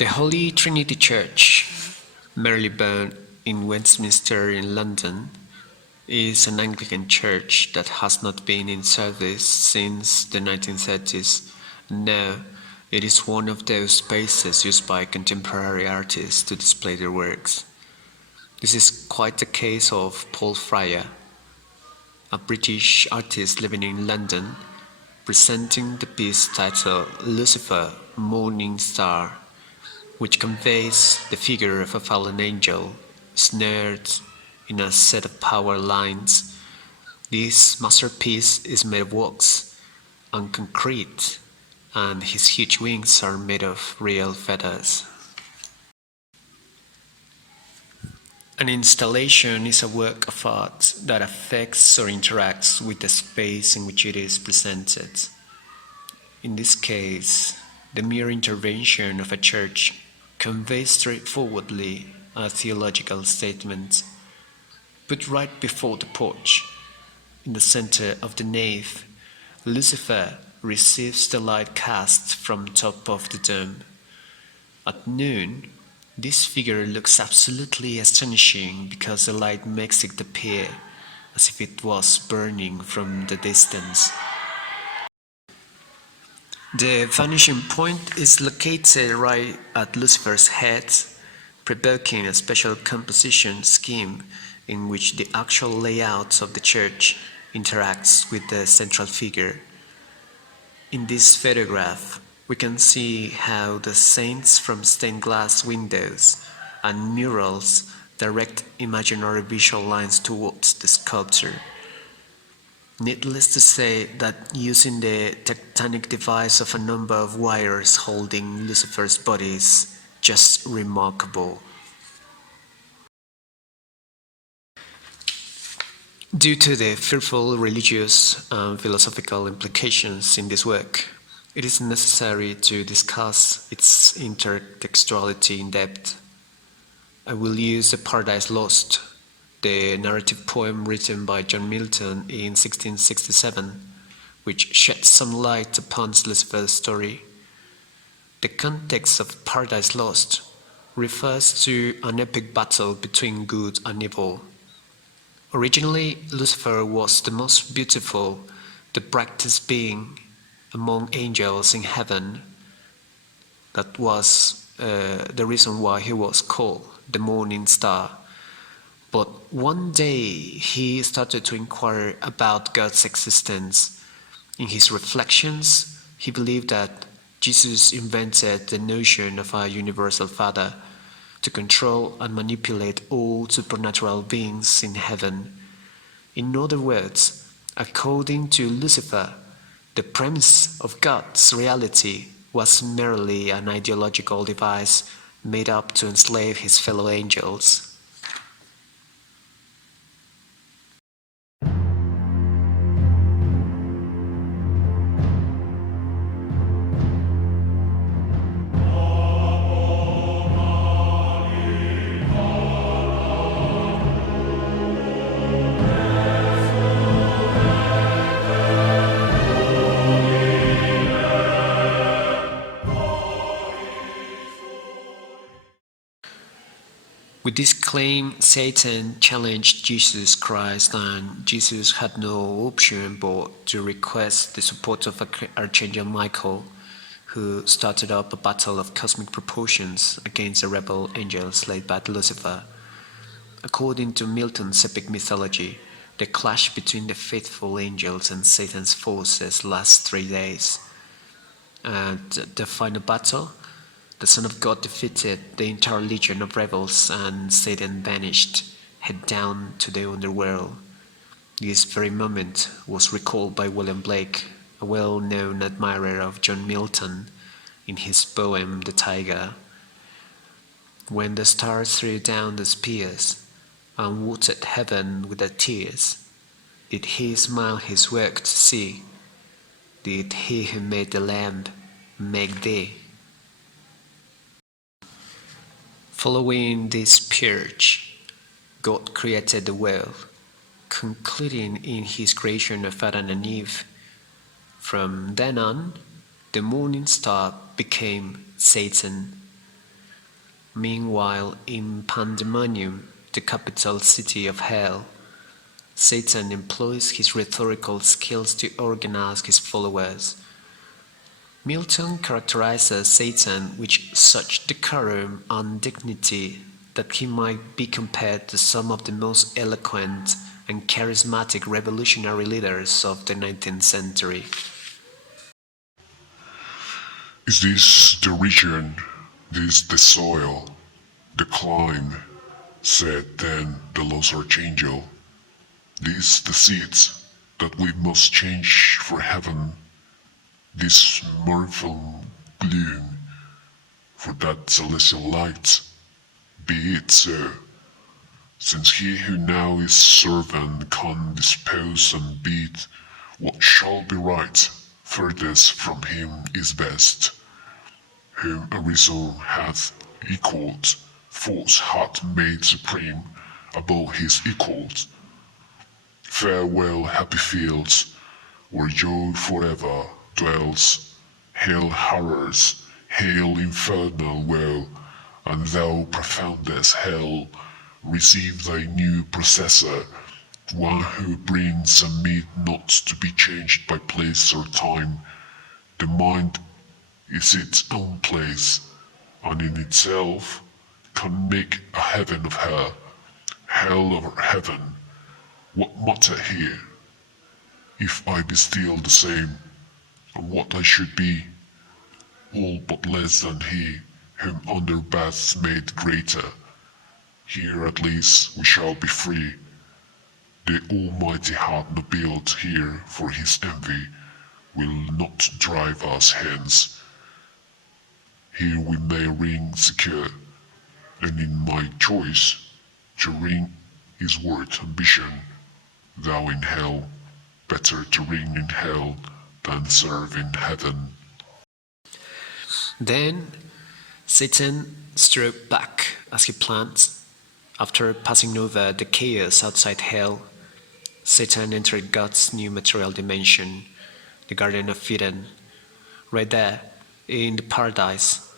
The Holy Trinity Church, Marylebone in Westminster in London, is an Anglican church that has not been in service since the 1930s. Now, it is one of those spaces used by contemporary artists to display their works. This is quite the case of Paul Fryer, a British artist living in London, presenting the piece titled Lucifer, Morning Star, which conveys the figure of a fallen angel, snared in a set of power lines. This masterpiece is made of wax and concrete, and his huge wings are made of real feathers. An installation is a work of art that affects or interacts with the space in which it is presented. In this case, the mere intervention of a church conveys straightforwardly a theological statement. Put right before the porch, in the center of the nave, Lucifer receives the light cast from top of the dome. At noon, this figure looks absolutely astonishing because the light makes it appear as if it was burning from the distance. The vanishing point is located right at Lucifer's head, provoking a special composition scheme in which the actual layout of the church interacts with the central figure. In this photograph, we can see how the saints from stained glass windows and murals direct imaginary visual lines towards the sculpture. Needless to say that using the tectonic device of a number of wires holding Lucifer's body is just remarkable. Due to the fearful religious and philosophical implications in this work, it is necessary to discuss its intertextuality in depth. I will use The Paradise Lost, the narrative poem written by John Milton in 1667, which sheds some light upon Lucifer's story. The context of Paradise Lost refers to an epic battle between good and evil. Originally, Lucifer was the most beautiful, the brightest being among angels in heaven. That was the reason why he was called the morning star. But one day he started to inquire about God's existence. In his reflections, he believed that Jesus invented the notion of a universal Father to control and manipulate all supernatural beings in heaven. In other words, according to Lucifer, the premise of God's reality was merely an ideological device made up to enslave his fellow angels. With this claim, Satan challenged Jesus Christ, and Jesus had no option but to request the support of Archangel Michael, who started up a battle of cosmic proportions against the rebel angels led by Lucifer. According to Milton's epic mythology, the clash between the faithful angels and Satan's forces lasts 3 days. At the final battle, the Son of God defeated the entire legion of rebels and Satan vanished, head down to the underworld. This very moment was recalled by William Blake, a well-known admirer of John Milton, in his poem The Tiger. When the stars threw down the spears and watered heaven with their tears, did he smile his work to see? Did he who made the lamb make thee? Following this purge, God created the world, concluding in his creation of Adam and Eve. From then on, the morning star became Satan. Meanwhile, in Pandemonium, the capital city of hell, Satan employs his rhetorical skills to organize his followers. Milton characterizes Satan with such decorum and dignity that he might be compared to some of the most eloquent and charismatic revolutionary leaders of the 19th century. Is this the region, this the soil, the clime, said then the lost archangel. This the seeds that we must change for heaven, this mirthful gloom for that celestial light. Be it so, since he who now is servant can dispose and bid what shall be right, furthest from him is best, whom a reason hath equalled, force hath made supreme above his equals. Farewell, happy fields, where joy forever dwells. Hail horrors, hail infernal woe, and thou profoundest hell, receive thy new possessor, one who brings a meat not to be changed by place or time. The mind is its own place, and in itself can make a heaven of her, hell of heaven. What matter here, if I be still the same, and what I should be, all but less than he, whom under baths made greater. Here at least we shall be free. The Almighty hath no built here, for his envy will not drive us hence. Here we may reign secure, and in my choice, to reign is worth ambition. Thou in hell, better to reign in hell than serve in heaven. Then Satan strode back as he planned. After passing over the chaos outside hell, Satan entered God's new material dimension, the Garden of Eden. Right there, in the paradise,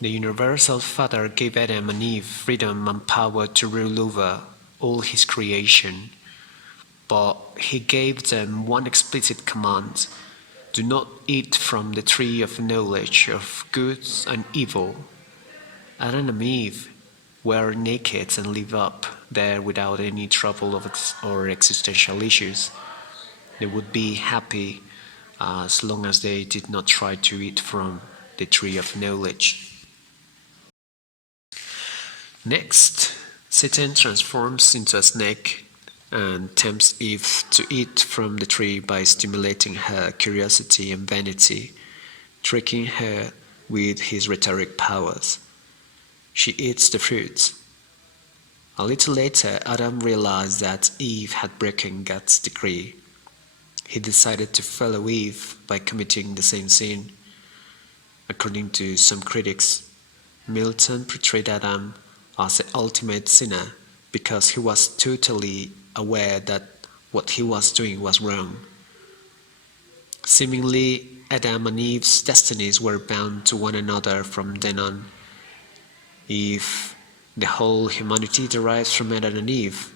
the Universal Father gave Adam and Eve freedom and power to rule over all his creation. But he gave them one explicit command: do not eat from the tree of knowledge of good and evil. Adam and Eve were naked and lived up there without any trouble or existential issues. They would be happy as long as they did not try to eat from the tree of knowledge. Next, Satan transforms into a snake and tempts Eve to eat from the tree by stimulating her curiosity and vanity, tricking her with his rhetoric powers. She eats the fruit. A little later, Adam realized that Eve had broken God's decree. He decided to follow Eve by committing the same sin. According to some critics, Milton portrayed Adam as the ultimate sinner because he was totally aware that what he was doing was wrong. Seemingly, Adam and Eve's destinies were bound to one another from then on. If the whole humanity derives from Adam and Eve,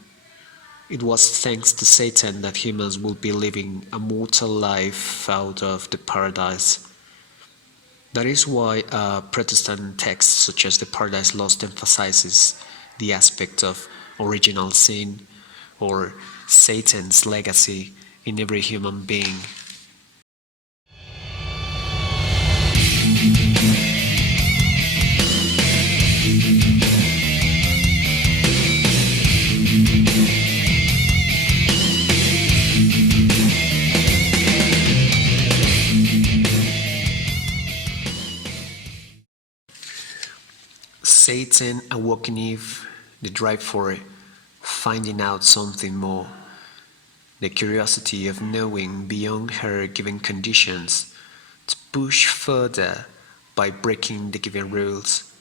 it was thanks to Satan that humans would be living a mortal life out of the paradise. That is why a Protestant text such as the Paradise Lost emphasizes the aspect of original sin or Satan's legacy in every human being. Satan awoke in Eve the drive for finding out something more, the curiosity of knowing beyond her given conditions, to push further by breaking the given rules.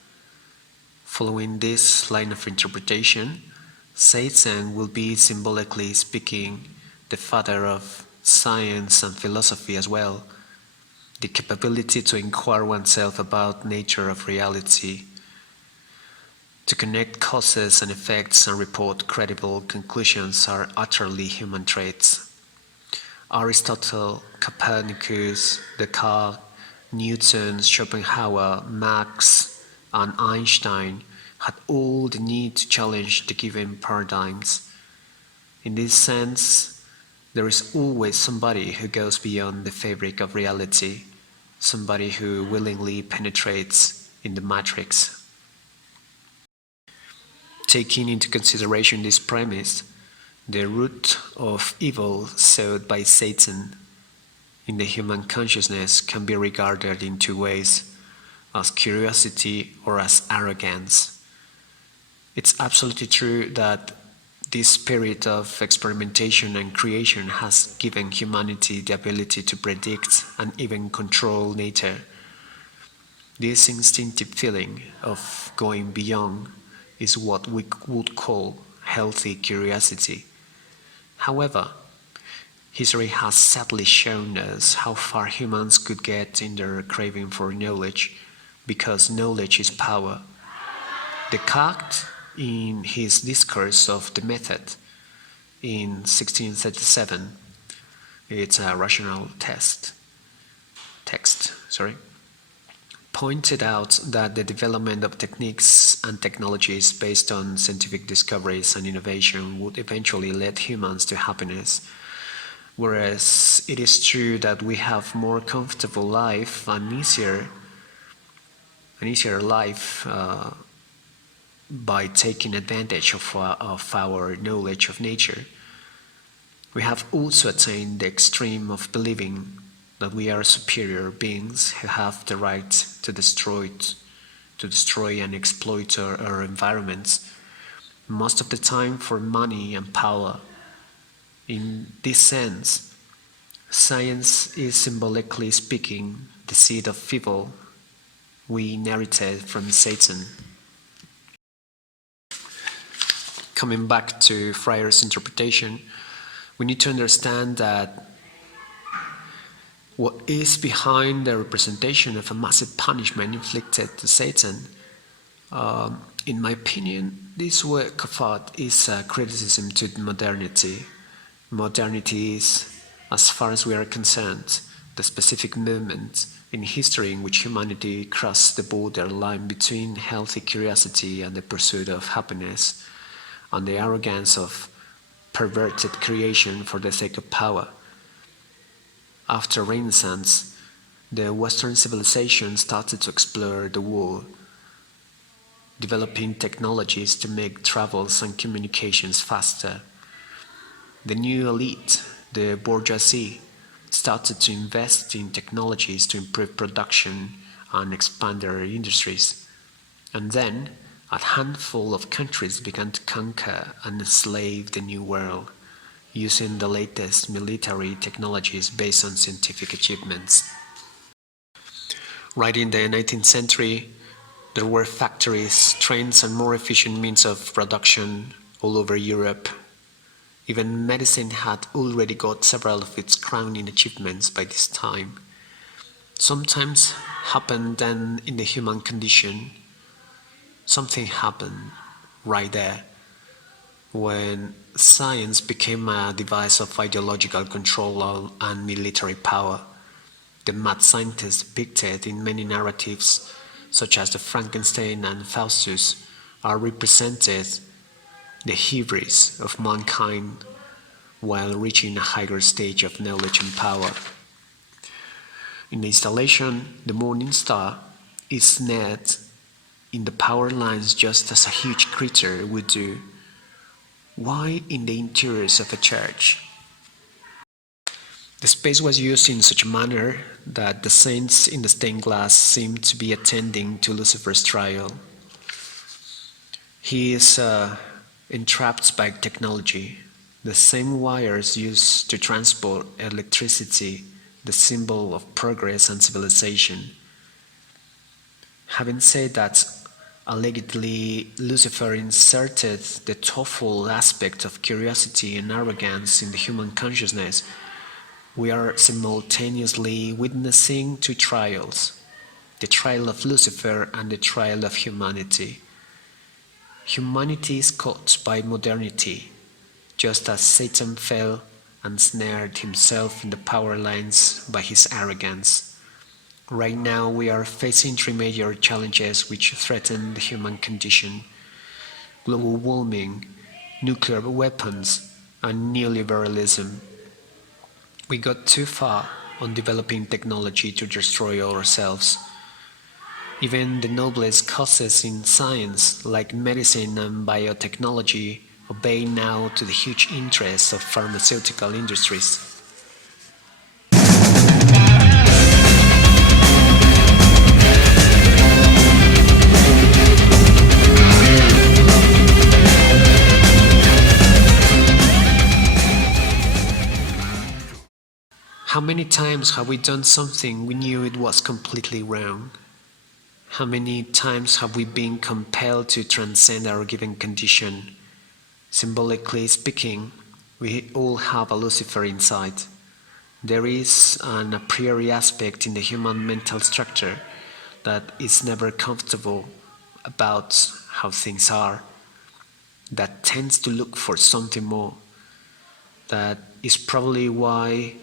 Following this line of interpretation, Satan will be, symbolically speaking, the father of science and philosophy as well, the capability to inquire oneself about nature of reality. To connect causes and effects and report credible conclusions are utterly human traits. Aristotle, Copernicus, Descartes, Newton, Schopenhauer, Marx, and Einstein had all the need to challenge the given paradigms. In this sense, there is always somebody who goes beyond the fabric of reality, somebody who willingly penetrates in the matrix. Taking into consideration this premise, the root of evil sought by Satan in the human consciousness can be regarded in two ways, as curiosity or as arrogance. It's absolutely true that this spirit of experimentation and creation has given humanity the ability to predict and even control nature. This instinctive feeling of going beyond is what we would call healthy curiosity. However, history has sadly shown us how far humans could get in their craving for knowledge, because knowledge is power. Descartes, in his discourse of the method in 1637, it's a rational text, pointed out that the development of techniques and technologies based on scientific discoveries and innovation would eventually lead humans to happiness. Whereas it is true that we have more comfortable life and easier life by taking advantage of our knowledge of nature. We have also attained the extreme of believing that we are superior beings who have the right to destroy and exploit our environments, most of the time for money and power. In this sense, science is, symbolically speaking, the seed of evil we inherited from Satan. Coming back to Freyr's interpretation, we need to understand that what is behind the representation of a massive punishment inflicted to Satan, in my opinion, this work of art is a criticism to modernity. Modernity is, as far as we are concerned, the specific moment in history in which humanity crossed the borderline between healthy curiosity and the pursuit of happiness, and the arrogance of perverted creation for the sake of power. After Renaissance, the Western civilization started to explore the world, developing technologies to make travels and communications faster. The new elite, the bourgeoisie, started to invest in technologies to improve production and expand their industries. And then, a handful of countries began to conquer and enslave the New World, using the latest military technologies based on scientific achievements. Right in the 19th century, there were factories, trains, and more efficient means of production all over Europe. Even medicine had already got several of its crowning achievements by this time. Sometimes happened then in the human condition. Something happened right there when science became a device of ideological control and military power. The mad scientists depicted in many narratives, such as the Frankenstein and Faustus, are represented the hubris of mankind while reaching a higher stage of knowledge and power. In the installation, the morning star is snared in the power lines just as a huge creature would do. Why in the interiors of a church? The space was used in such a manner that the saints in the stained glass seemed to be attending to Lucifer's trial. He is entrapped by technology, the same wires used to transport electricity, the symbol of progress and civilization. Having said that, allegedly Lucifer inserted the twofold aspect of curiosity and arrogance in the human consciousness, we are simultaneously witnessing two trials, the trial of Lucifer and the trial of humanity. Humanity is caught by modernity, just as Satan fell and snared himself in the power lines by his arrogance. Right now, we are facing three major challenges which threaten the human condition: global warming, nuclear weapons, and neoliberalism. We got too far on developing technology to destroy ourselves. Even the noblest causes in science, like medicine and biotechnology, obey now to the huge interests of pharmaceutical industries. How many times have we done something we knew it was completely wrong? How many times have we been compelled to transcend our given condition? Symbolically speaking, we all have a Lucifer inside. There is an a priori aspect in the human mental structure that is never comfortable about how things are, that tends to look for something more. That is probably why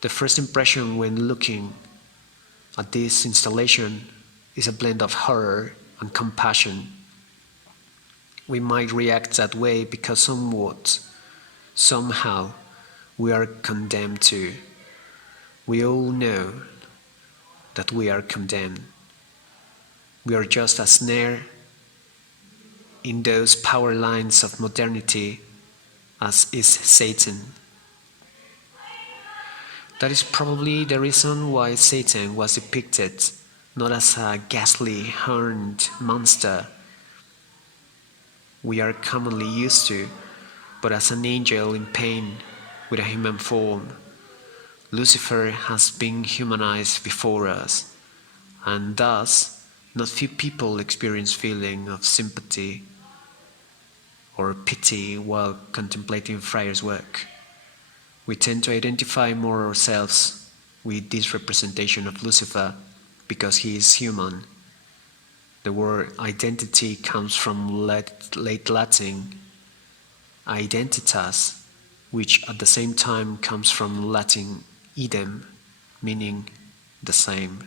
the first impression when looking at this installation is a blend of horror and compassion. We might react that way because somehow, we are condemned to. We all know that we are condemned. We are just a snare in those power lines of modernity as is Satan. That is probably the reason why Satan was depicted not as a ghastly horned monster we are commonly used to, but as an angel in pain with a human form. Lucifer has been humanized before us, and thus not few people experience feeling of sympathy or pity while contemplating Friar's work. We tend to identify more ourselves with this representation of Lucifer because he is human. The word identity comes from late Latin identitas, which at the same time comes from Latin idem, meaning the same.